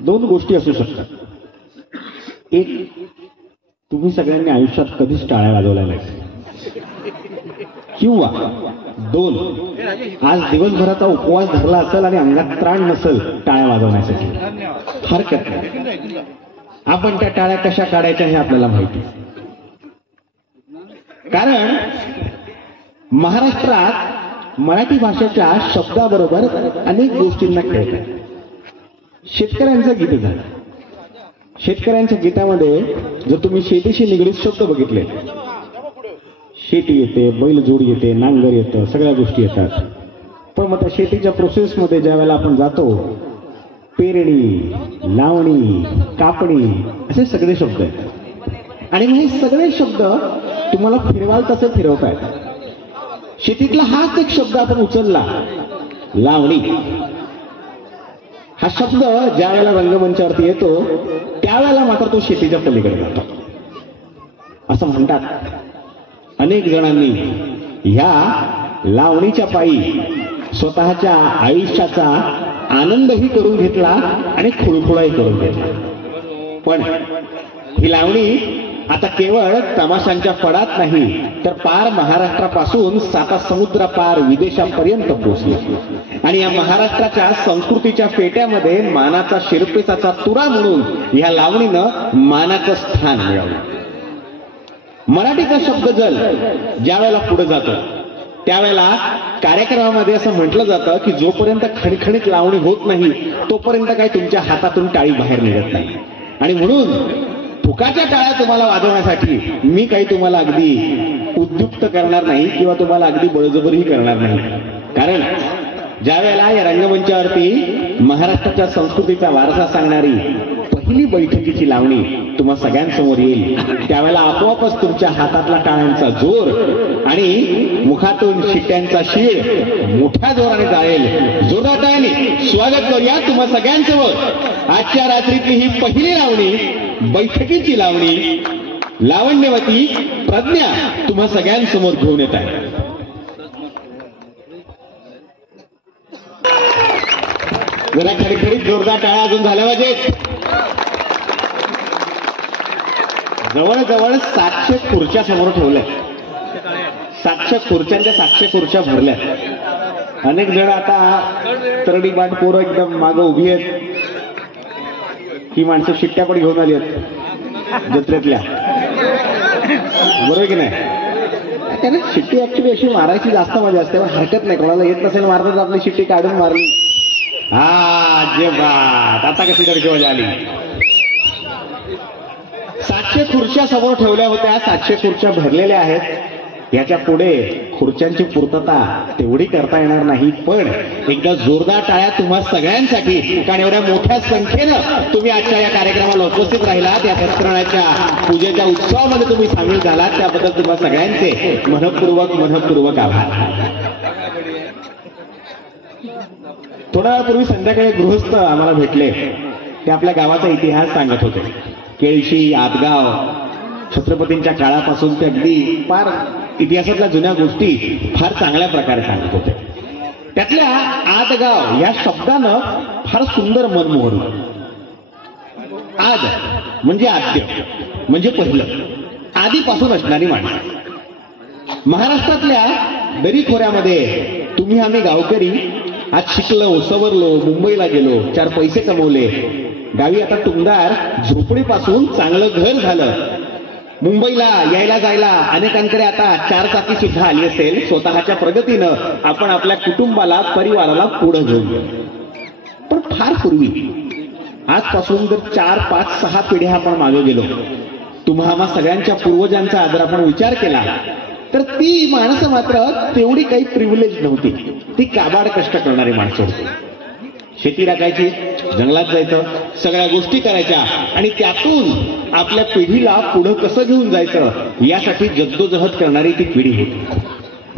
दोन गोष्टी असू शकतात. एक, तुम्ही सगळ्यांनी आयुष्यात कधीच टाळ्या वाजवल्या नाही, किंवा दोन, आज दिवसभराचा उपवास धरला असेल आणि अंगात त्राण नसेल टाळ्या वाजवण्यासाठी. हरकत नाही, आपण त्या टाळ्या कशा काढायच्या हे आपल्याला माहिती. कारण महाराष्ट्रात मराठी भाषेच्या शब्दाबरोबर अनेक गोष्टींना खेळतात. शेतकऱ्यांचं गीत झालं. शेतकऱ्यांच्या गीतामध्ये जर तुम्ही शेतीशी निगडीत शब्द बघितले, शेती येते, बैलजोड येते, नांगर येतं, सगळ्या गोष्टी येतात. पण मग त्या शेतीच्या प्रोसेसमध्ये ज्या वेळेला आपण जातो, पेरणी, लावणी, कापणी असे सगळे शब्द आहेत. आणि हे सगळे शब्द तुम्हाला फिरवाल तसे फिरवतायत. शेतीतला हाच एक शब्द आपण उचलला, लावणी. हा शब्द ज्या वेळेला रंगमंचावरती येतो त्यावेळेला मात्र तो शेतीच्या पलीकडे जातो. असं म्हणतात अनेक जणांनी ह्या लावणीच्या पायी स्वतःच्या आयुष्याचा आनंदही करून घेतला आणि खुळखुळाही करून घेतला. पण ही लावणी आता केवळ तमाशांच्या फडात नाही तर पार महाराष्ट्रापासून 7 समुद्रापार विदेशापर्यंत पोहोचली. आणि या महाराष्ट्राच्या संस्कृतीच्या फेट्यामध्ये मानाचा शिरपेचाचा तुरा म्हणून या लावणीनं मानाचं स्थान मिळवलं. मराठीचा शब्दजल ज्या वेळेला पुढे जातं त्यावेळेला कार्यक्रमामध्ये असं म्हटलं जातं की जोपर्यंत खणखणीत लावणी होत नाही तोपर्यंत काही तुमच्या हातातून टाळी बाहेर निघत नाही. आणि म्हणून फुकाच्या टाळ्या तुम्हाला वाजवण्यासाठी मी काही तुम्हाला अगदी उद्युक्त करणार नाही किंवा तुम्हाला अगदी बळजबरीही करणार नाही. कारण ज्या वेळेला या रंगमंचावरती महाराष्ट्राच्या संस्कृतीचा वारसा सांगणारी पहिली बैठकीची लावणी तुम्हा सगळ्यांसमोर येईल त्यावेळेला आपोआपच तुमच्या हातातला टाळ्यांचा जोर आणि मुखातून शिट्ट्यांचा शीळ मोठ्या जोराने जाळेल. जोरदार टाळ्यांनी स्वागत करूया तुम्हा सगळ्यांसमोर आजच्या रात्रीतली ही पहिली लावणी, बैठकीची लावणी, लावण्यवती प्रज्ञा तुम्हा सगळ्यांसमोर घेऊन येत आहे. जरा खडखडीत जोरदार टाळ्या अजून झाल्या पाहिजेत. जवळजवळ 700 खुर्च्या समोर ठेवल्या. 700 खुर्च्यांच्या 700 खुर्च्या भरल्या. अनेक जण आता तरडी बाट पोरं एकदम मागं उभी आहेत. ही माणसं शिट्ट्या पण घेऊन आली आहेत जत्रेतल्या, बरोबर की नाही? त्याने शिट्टी ऍक्च्युली अशी मारायची जास्त मजा असते. हरकत नाही, कोणाला येत नसेल मारतात आपली शिट्टी काढून मारली. हा जे बात, आता कशी तरी मजा आली. 700 खुर्च्या समोर ठेवल्या होत्या. 700 खुर्च्या भरलेल्या आहेत. याच्या पुढे खुर्च्यांची पूर्तता तेवढी करता येणार नाही. पण एकदा जोरदार टाळ्या तुम्हा सगळ्यांसाठी, कारण एवढ्या मोठ्या संख्येनं तुम्ही आजच्या या कार्यक्रमाला उपस्थित राहिलात, या सत्यनारायणच्या पूजेच्या उत्सवामध्ये तुम्ही सामील झालात त्याबद्दल तुम्हा सगळ्यांचे मनपूर्वक आभार. थोड्या वेळापूर्वी संध्याकाळी गृहस्थ आम्हाला भेटले. ते आपल्या गावाचा इतिहास सांगत होते. केळशी, आतगाव, छत्रपतींच्या काळापासून ते अगदी फार इतिहासातल्या जुन्या गोष्टी फार चांगल्या प्रकारे सांगत होते. त्यातल्या आतगाव या शब्दानं फार सुंदर मन मोहरलं. आद म्हणजे आद्य, म्हणजे पहिलं, आधीपासून असणारी माणसं. महाराष्ट्रातल्या दरीखोऱ्यामध्ये तुम्ही आम्ही गावकरी आज शिकलो, सवरलो, मुंबईला गेलो, 4 पैसे कमवले, गावी आता टुमदार झोपडीपासून चांगलं घर झालं. मुंबईला यायला जायला अनेकांकडे आता 4 चाकी सुद्धा आली असेल. स्वतःच्या प्रगतीनं आपण आपल्या कुटुंबाला, परिवाराला पुढे घेऊन गेलो. पण फार पूर्वी, आजपासून जर 4, 5, 6 पिढ्या आपण मागे गेलो, तुम्हा आम्हा सगळ्यांच्या पूर्वजांचा जर आपण विचार केला तर ती माणसं मात्र तेवढी काही प्रिव्हिलेज नव्हती. ती काबाड कष्ट करणारी माणसं होती. शेती राखायची, जंगलात जायचं, सगळ्या गोष्टी करायच्या आणि त्यातून आपल्या पिढीला पुढं कसं घेऊन जायचं यासाठी जद्दोजहद करणारी ती पिढी होती.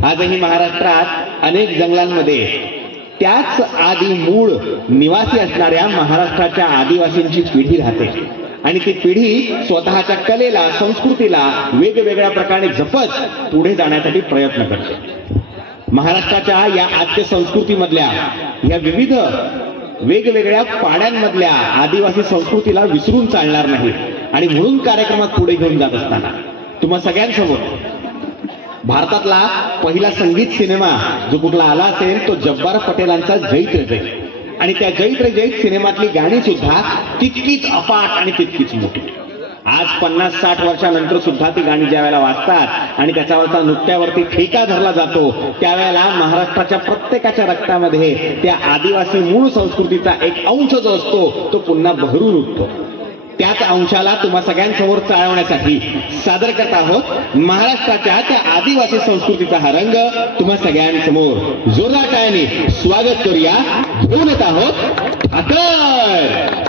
आजही महाराष्ट्रात अनेक जंगलांमध्ये त्याच आदी मूळ निवासी असणाऱ्या महाराष्ट्राच्या आदिवासींची पिढी राहते आणि ती पिढी स्वतःच्या कलेला, संस्कृतीला वेगवेगळ्या प्रकारे जपत पुढे जाण्यासाठी प्रयत्न करते. महाराष्ट्राच्या या आद्य संस्कृतीमधल्या या विविध वेगवेगळ्या पाड्यांमधल्या आदिवासी संस्कृतीला विसरून चालणार नाही आणि म्हणून कार्यक्रमात पुढे घेऊन जात असताना तुम्हा सगळ्यांसमोर भारतातला पहिला संगीत सिनेमा जो कुठला आला असेल तो जब्बार पटेलांचा जैत रे जैत आणि त्या जैत रे जैत सिनेमातली गाणी सुद्धा तितकीच अफाट आणि तितकीच मोठी. आज 50-60 वर्षानंतर सुद्धा ती गाणी ज्या वेळेला वाचतात आणि त्याच्यावरचा नुकत्यावरती ठेका धरला जातो त्यावेळेला महाराष्ट्राच्या प्रत्येकाच्या रक्तामध्ये त्या आदिवासी मूळ संस्कृतीचा एक अंश जो असतो तो पुन्हा बहरून उठतो. त्याच अंशाला तुम्हा सगळ्यांसमोर चालवण्यासाठी सादर करत आहोत महाराष्ट्राच्या त्या आदिवासी संस्कृतीचा हा रंग. तुम्हा सगळ्यांसमोर जोरदार टाळ्यांनी स्वागत करूया. घेऊन येत आहोत ठाकर.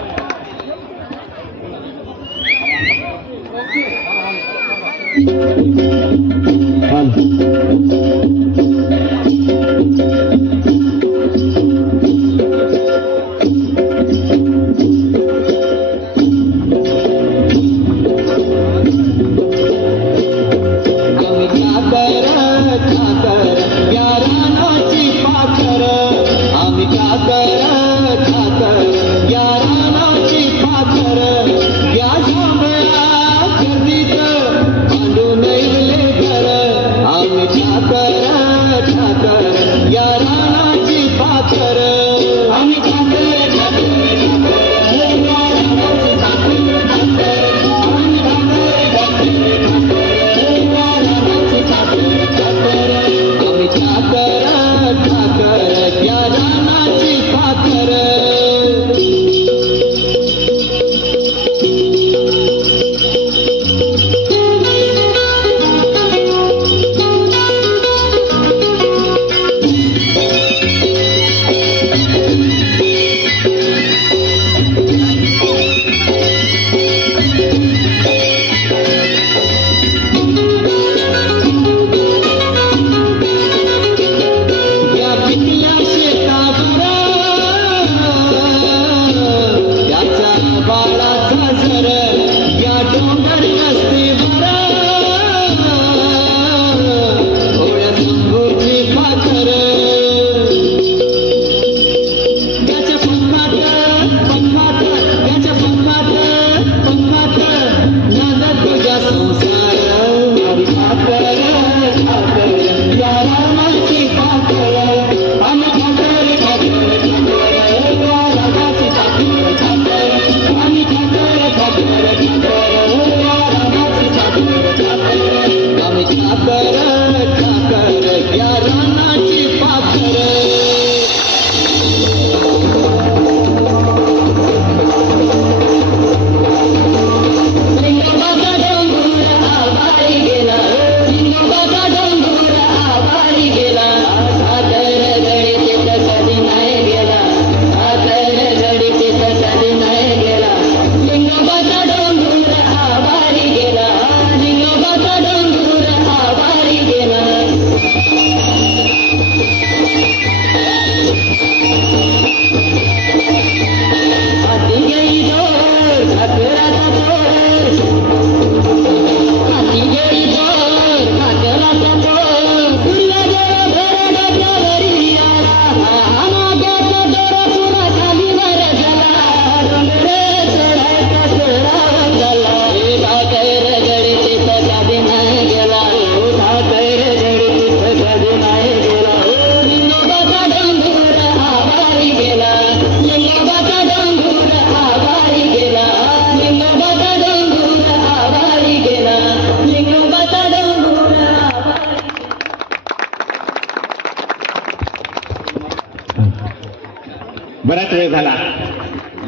बराच वेळ झाला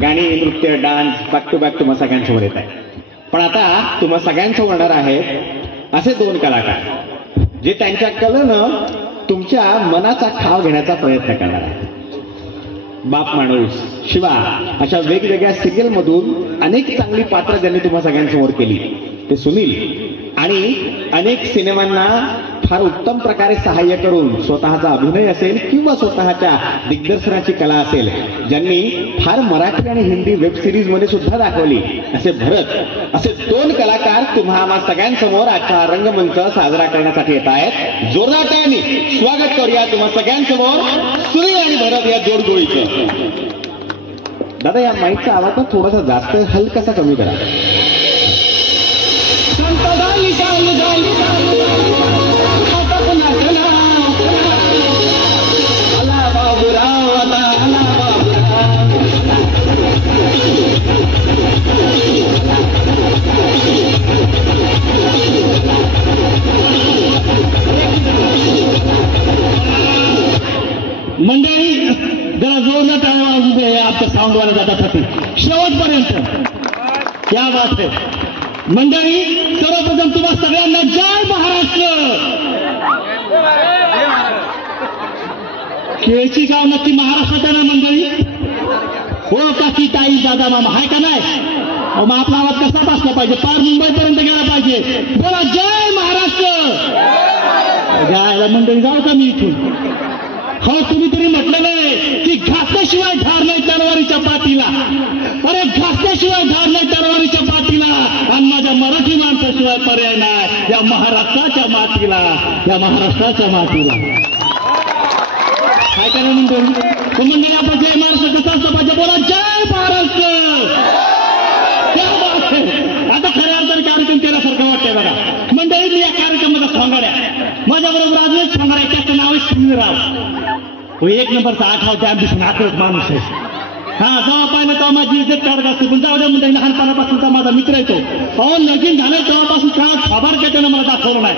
गाणी नृत्य डान्स बॅक टू बॅक तुम्हा सगळ्यांसमोर येत आहे. पण आता तुम्हा समोर येणार आहेत असे दोन कलाकार जे त्यांच्या कलेनं तुमच्या मनाचा ठाव घेण्याचा प्रयत्न करणार आहेत. बाप माणूस, शिवा अशा वेगवेगळ्या सिरियल मधून अनेक चांगली पात्र ज्यांनी तुम्हा सगळ्यांसमोर केली ते सुनील आणि अनेक सिनेमांना फार उत्तम प्रकारे सहाय्य करून स्वतःचा अभिनय असेल किंवा स्वतःच्या दिग्दर्शनाची कला असेल ज्यांनी फार मराठी आणि हिंदी वेब सिरीज मध्ये सुद्धा दाखवली असे भरत असे दोन कलाकार तुम्हा सगळ्यांसमोर आजचा रंगमंच साजरा करण्यासाठी येत आहेत. जोरदार टाळ्यांनी स्वागत करूया तुम्हा सगळ्यांसमोर सुनील आणि भरत या जोडगोळीचं. दादा या माईकचा आवाज ना थोडासा जास्त हलकासा कमी करा. मंडळी जरा जोरदार टाळ्या वाजवून द्या आपल्या साऊंडवाल्या दादासाठी शेवटपर्यंत. क्या बात आहे मंडळी. सर्वप्रथम तुम्हा सगळ्यांना जय महाराष्ट्र. केळची गाव नक्की महाराष्ट्रात आहे ना मंडळी? हो काकी ताई दादा मामा आहे का नाही? मग आपला आवाज कसा बसला पाहिजे? पार मुंबईपर्यंत गेला पाहिजे. बोला जय महाराष्ट्र. जायला मंडळी जाऊ का मी इथून? हो तुम्ही तरी म्हटलं नाही की घासल्याशिवाय धार नाही तलवारीच्या पाठीला. अरे घासल्याशिवाय धार नाही तलवारीच्या पाठीला. आणि माझ्या मराठी माणसाशिवाय पर्याय नाही या महाराष्ट्राच्या मातीला, या महाराष्ट्राच्या मातीला. काय करा मंडळी आपण जय महाराष्ट्र कसं असलं पाहिजे? बोला जय महाराष्ट्र. आता खऱ्या अर्थाने कार्यक्रम केल्यासारखं वाटतंय बघा मंडळी. मी या कार्यक्रमाचा सांगाड्या माझ्याबरोबर आज एक सांगाड्या, त्याचं नाव आहे श्रीराव. हो एक नंबरचा आठाव डॅम दिसून आकळत माणूस आहे. हा जेव्हा पाहिलं तेव्हा माझी इज्जत काढत असते. पण जाऊ द्या म्हणजे लहानपणापासूनचा माझा मित्र येतो. अहो लगीन झालं तेव्हापासून काय खबर त्यानं मला दाखवलं नाही.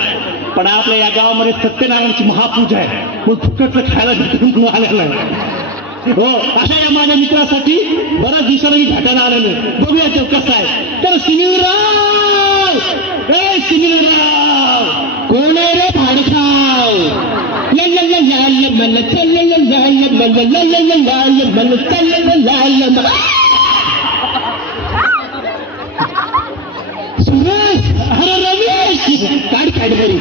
पण आपल्या या गावामध्ये सत्यनारायणची महापूजा आहे. मग फुकटचं खायला भेटून आलेलं आहे. हो अशा या माझ्या मित्रासाठी बऱ्याच दिवसाला मी भेटायला आलेलो. बघूया तो कसं आहे. तर सुनीलराव, ए सुनीलराव कोण आहे रे भाडखाव? सुरेश, अरे रमेश, काढ बरी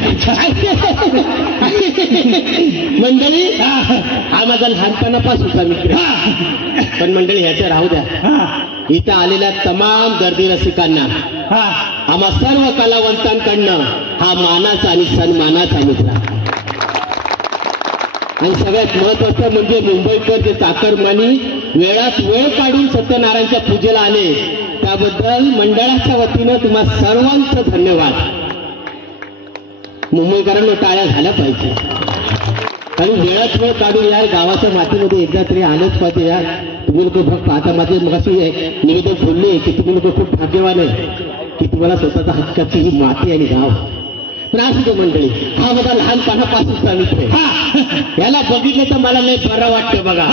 मंडळी. हा माझा लहानपणापासूनचा मित्र. पण मंडळी ह्याचं राहू द्या. इथं आलेल्या तमाम गर्दी रसिकांना, आम्हा सर्व कलावंतांकडनं हा मानाचा आणि सन्मानाचा मित्र. आणि सगळ्यात महत्वाचं म्हणजे मुंबईकर जे चाकरमानी वेळात वेळ काढून सत्यनारायणच्या पूजेला आले त्याबद्दल मंडळाच्या वतीनं तुम्हा सर्वांचं धन्यवाद. मुंबईकरांना टाळ्या झाल्या पाहिजे. आणि वेळात वेळ काढून यार गावाच्या मातीमध्ये एकदा तरी आलंच पाहिजे यार. तुम्ही लोक फक्त आता माझे मगाशी निवेदन बोलले की तुम्ही लोक खूप भाग्यवान आहे की तुम्हाला स्वतःच्या हक्काची ही माती आणि गाव. पण असू दे मंडळी, हा माझा लहानपणापासूनचा मित्र आहे. याला बघितलं तर मला लय बरं वाटतं बघा.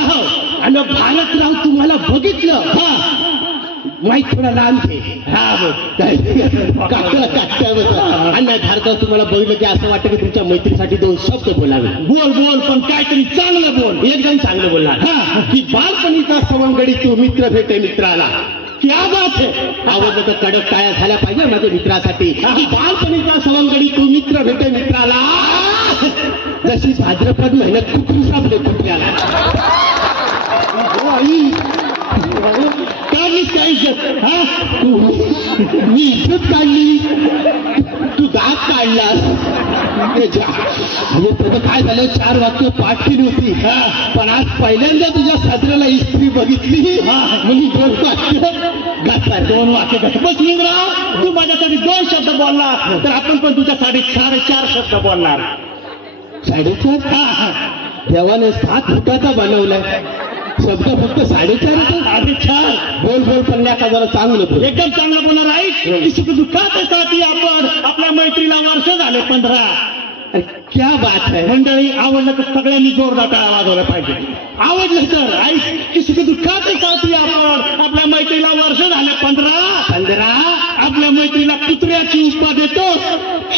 आणि भारतराव तुम्हाला बघितलं माहीत थोडा लहान आहे. आणि भारतराव तुम्हाला बघितलं की असं वाटतं की तुमच्या मैत्रीसाठी दोन शब्द बोलावे. बोल पण काहीतरी चांगलं बोल. एकदम चांगलं बोलला की बालपणीचा सवंगडी तू मित्र भेटे मित्राला. क्या बात आहे. आवडलं तर कडक टाळ्या झाल्या पाहिजे माझ्या मित्रासाठी. बालपणीचा सवंगडी तू मित्र भेटे मित्राला. जशी भाद्रपद महिन्यात कुकरू सापडे कुत्र्याला. काढलीच काय इज्जत? मी इज्जत काढली, तू दात काढलास. म्हणजे त्याचं काय झालं, 4 वाक्य पाठ केली होती. पण आज पहिल्यांदा तुझ्या साजऱ्याला इस्त्री बघितली म्हणजे 2 वाक्य घातला. 2 वाक्य घातलं. बस निमराव, तू माझ्यासाठी 2 शब्द बोलला तर आपण पण तुझ्यासाठी 4 शब्द बोलणार. 4.5? देवाने 7 फुटाचा बनवलाय. शब्द फक्त 4.5. बोल पण का जरा चांगलं बोल. एकदम चांगलं बोलणार आहे. की दुःखासाठी आपण आपल्या मैत्रीला वर्ष झाले 15. क्या बात आहे. मंडळी आवडलं तर सगळ्यांनी जोरदार टाळ्या वाजवल्या पाहिजे. आवडलं तर ऐक की सुख दुःखासाठी आपण आपल्या मैत्रीला वर्ष झाले 15. आपल्या मैत्रीला कुत्र्याची उपमा देतो.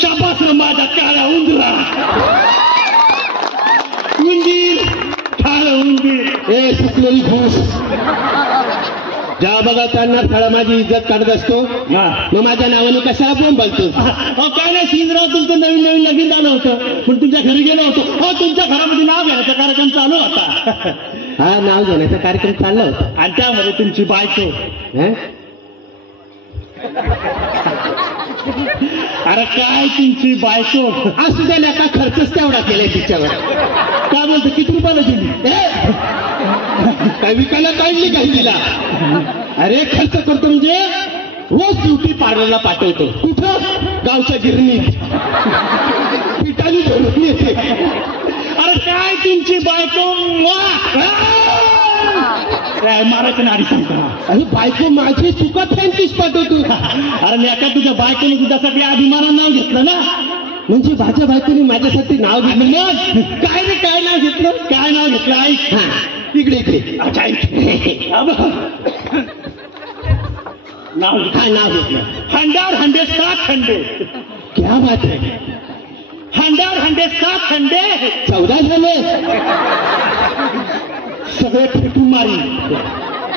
शाबास रे माझ्या काळ्या उंदरा. उंदीर काळं उंदीर ए सुकलेली घोस. जेव्हा बघा त्यांना सळा माझी इज्जत काढत असतो. मग माझ्या नावाने कशाला पण बोलतो. काय नाही श्रीराव, तुमचं नवीन लगीन झालं होतं पण तुमच्या घरी गेलो होतो. हो तुमच्या घरामध्ये नाव घेण्याचा कार्यक्रम चालू होता. हा नाव घेण्याचा कार्यक्रम चालला होता आणि त्यामध्ये तुमची बायको अरे काय तुमची बायको असू द्या का खर्चच तेवढा केलाय तिच्यावर. काय बोलतो किती रुपयाला दिली? काय विकायला काढली काही तिला? अरे खर्च करतो म्हणजे रोज ब्युटी पार्लरला पाठवतो. कुठं? गावच्या गिरणीत पिठाली भरून येते. अरे काय तुमची बायको काय मारायचं नाडी सांगता. अरे बायको माझी चुका फॅन्टीस पाठवतो. अरे लेका तुझ्या बायकोने तुझ्यासाठी अभिमानानं नाव घेतलं ना. म्हणजे माझ्या बायकोने माझ्यासाठी नाव घेतलं. मग काय रे काय नाव घेतलं? काय नाव घेतलं ऐक. हा इकडे इकडे. अच्छा ऐक. नाव काय नाव घेतलं? 100 खंडे. क्या बात आहे. 100 खंडे 14 झाले. सगळे फेटून मारी.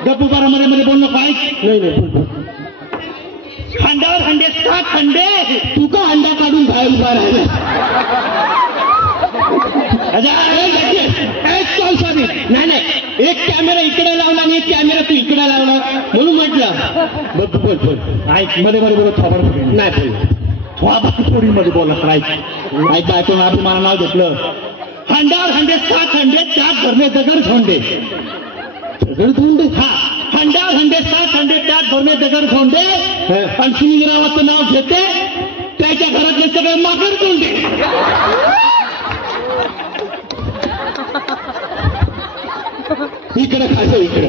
गप्पू बारा मध्ये बोल नको ऐक. नाही नाही 100 खंडे. तू का अंडा काढून बाहेर उभा राहिला? नाही नाही एक कॅमेरा इकडे लावला आणि एक कॅमेरा तू इकडे लावला म्हणून म्हटलं. बोल बोल ऐक मध्ये बोलत थोबड नाही बोल. थोडी मध्ये बोलत ऐक. ऐक ऐकून अभिमाना नाव घेतलं. 100 खंडे त्यात भरणे दगड झोंडे. दगड धोंडे. हा 100 खंडे त्यात भरणे दगड झोंडे. आणि सुनीलरावाचं नाव घेते त्याच्या घरातले सगळे मागड झोंडे. इकडे खास इकडे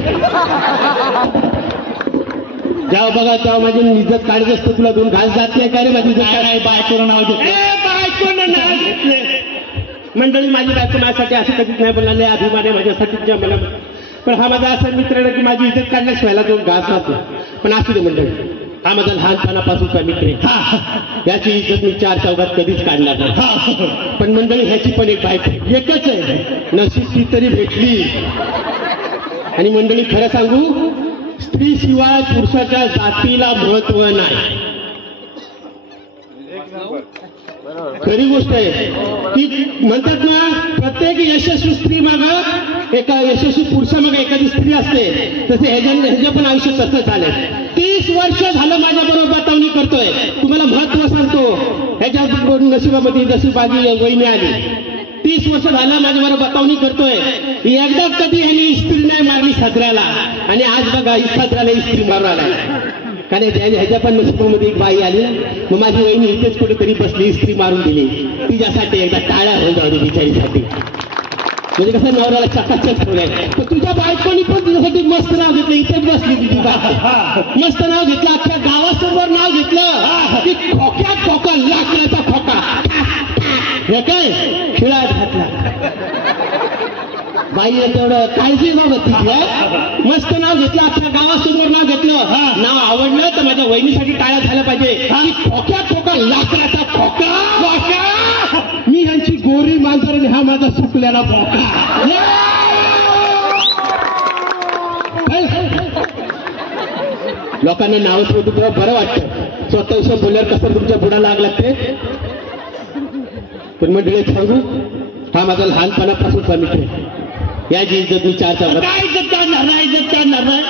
जेव्हा बघा तेव्हा माझी इज्जत काढत असतं. तुला 2 घास जात नाही का रे माझी? नाही बायकोनं नाव घेतलं. बायकोनं नाव घेतले. मंडळी माझी बायको माझ्यासाठी असं कधीच नाही बोलले. अभिमान आहे माझ्यासाठी ज्या मला. पण हा माझा असा मित्र आहे की माझी इज्जत काढण्यास व्हायला 2 घास जातो. पण असू दे मंडळी हा माझा लहानपणापासूनचा मित्र आहे. याची इज्जत मी 4 चौघात कधीच काढणार नाही. पण मंडळी ह्याची पण एक बायको एकच आहे. नशीब ती तरी भेटली. आणि मंडळी खरं सांगू स्त्री शिवाय पुरुषाच्या जातीला महत्व नाही. खरी गोष्ट आहे की म्हणतात ना प्रत्येक यशस्वी स्त्री मागं एका यशस्वी पुरुषामागे एखादी स्त्री असते. तसे ह्याच्या पण आयुष्य तसं झालंय. 30 वर्ष झालं माझ्या बरोबर बतावणी करतोय. तुम्हाला महत्व सांगतो ह्याच्या नशिबामध्ये जशी बाजी वहिनी आली. 30 वर्ष झालं माझ्या बरोबर बतावणी करतोय. एकदा कधी ह्यानी इस्त्री नाही मारली सदऱ्याला. आणि आज बघा सदऱ्याला इस्त्री मारून आला. कारण ह्याच्या पण नशिबामध्ये एक बाई आली. मग माझी वहिनी इथेच कुठेतरी बसली इस्त्री मारून दिली. तिच्यासाठी एकदा टाळ्या होऊन जाऊ बिचारीसाठी. म्हणजे कसं नवऱ्याला चकाचक ठेवलंय. तर तुझ्या बायकोनी पण तुझ्यासाठी मस्त नाव घेतलं. इथेच बसली तुझी बायको. मस्त नाव घेतलं. अख्ख्या गावासमोर नाव घेतलं की खोका लाकडाचा खोका. हे काय खिळात घातला. बाई तेवढं काळजी बाबत तिची. मस्त नाव घेतलं. अख्ख्या गावासमोर नाव घेतलं. नाव आवडलं तर माझ्या वहिनीसाठी टाळ्या झाल्या पाहिजे. खोका लाकडाचा खोका. मी ह्यांची गोरी मांजर आणि हा माझा सुकलेला बोका. लोकांना नाव ठेवतो तेव्हा बरं वाटतं. स्वतः बोलल्यावर कसं तुमच्या बुडाला लागला ते. पण मंडळी सांगू हा माझा लहानपणापासूनचा मित्र आहे. याची इज्जत मी 4 चौघात. काय इज्जत काढणार नाही. इज्जत काढणार नाही.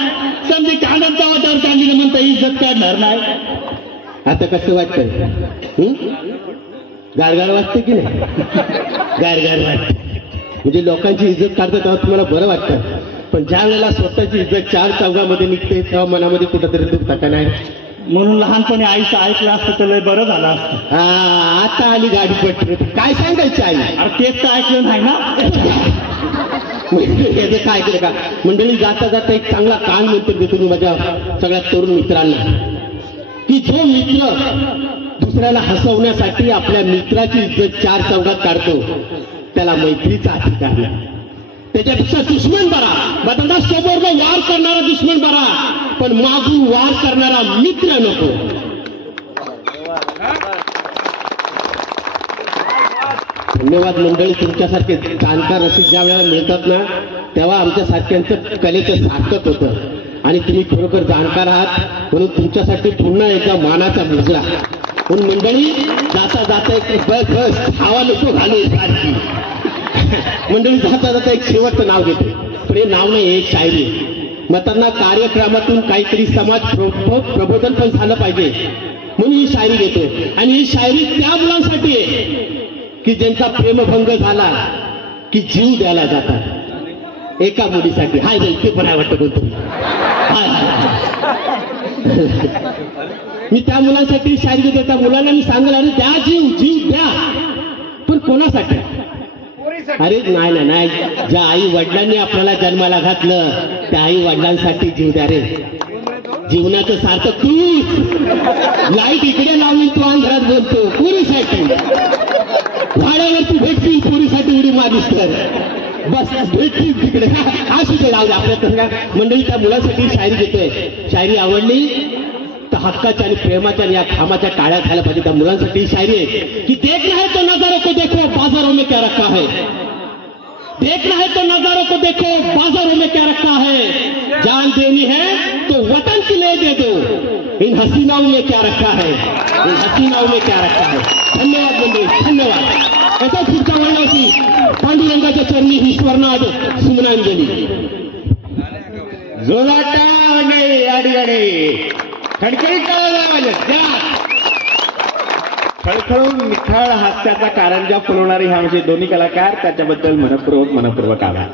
समजे कानाच्या वाटावर काढली म्हणता इज्जत काढणार नाही. आता कसं वाटतंय? गारगार वाटतं की नाही? गारगार वाटतं. म्हणजे लोकांची इज्जत काढतं तेव्हा तुम्हाला बरं वाटतं. पण ज्या वेळेला स्वतःची इज्जत 4 चौघामध्ये निघते तेव्हा मनामध्ये कुठंतरी दुखतं का नाही? म्हणून लहानपणी आईचं ऐकलं असतं तर लय बरं झालं असतं. आता आली गाडी पटली. काय सांगायची आई? अरे तेच तर ऐकलं नाही ना. याचं काय ऐकलं का? मंडळी जाता जाता एक चांगला कान मंत्र देतो मी माझ्या सगळ्या तरुण मित्रांना की जो मित्र दुसऱ्याला हसवण्यासाठी आपल्या मित्राची इज्जत 4 चौघात काढतो त्याला मैत्रीचा अधिकार नाही. त्याच्यापेक्षा दुश्मन बरा. बदलता समोर वार करणारा दुश्मन बरा. पण मागून वार करणारा मित्र नको. धन्यवाद मंडळी. तुमच्यासारखे जाणकार रसिक ज्या वेळेला मिळतात ना तेव्हा आमच्या सारख्यांचं कलेचं सार्थक होतं. आणि तुम्ही खरोखर जाणकार आहात म्हणून तुमच्यासाठी पुन्हा एकदा मानाचा मुजरा. म्हणून मंडळी जाता जाता एक बस हवा नको घालू सारखी. मंडळी जाता जाता एक शेवटचं नाव घेते. पण हे नाव नाही एक शायरी. मग त्यांना कार्यक्रमातून काहीतरी समाज प्रबोधन पण झालं पाहिजे म्हणून ही शायरी घेतो. आणि ही शायरी त्या मुलांसाठी आहे की ज्यांचा प्रेमभंग झाला की जीव द्यायला जातात. एका मुलीसाठी हाय ते पण आहे वाटतं बोलतो मी त्या मुलांसाठी शायरी घेतो. त्या मुलांना मी सांगला अरे द्या जीव, जीव द्या, पण कोणासाठी? अरे नाही नाही, ज्या आई वडिलांनी आपल्याला जन्माला घातलं त्या आई वडिलांसाठी जीव द्या रे. जीवनाचं सार्थक तू. लाईट इकडे लावली तू अंधारात बोलतो पुरीसाठी. भाड्यावरती भेटतील पुरीसाठी उडी मारलीस तर बस भेटतील तिकडे. असू दे लावले आपल्या मंडळी. त्या मुलांसाठी शायरी घेतोय. शायरी आवडली तर हक्काच्या आणि प्रेमाच्या आणि या खामाच्या टाळ्या झाल्या पाहिजे. त्या मुलांसाठी शायरी आहे की देखना है तो नजारों को देखो बाजारों में क्या रखा है. देखना है तो नजारों को देखो बाजारों में क्या रखा है. जान देनी है तो वतन के लिए दे दो. इन हसीनाओं में क्या रखा है, इन हसीनाओं में क्या रखा है. धन्यवाद मंडळी, धन्यवाद. याचा पुढच्या वळणाची पांडुरंगाच्या चरणी ही स्वर्णाद सुमनांजली. जोराटा नाही अडगडे खडखडीत कळवला खळखळून निखळ हास्याचा कारंजा फुलवणारे हे आमचे दोन्ही कलाकार. त्याच्याबद्दल मनपूर्वक आभार.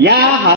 या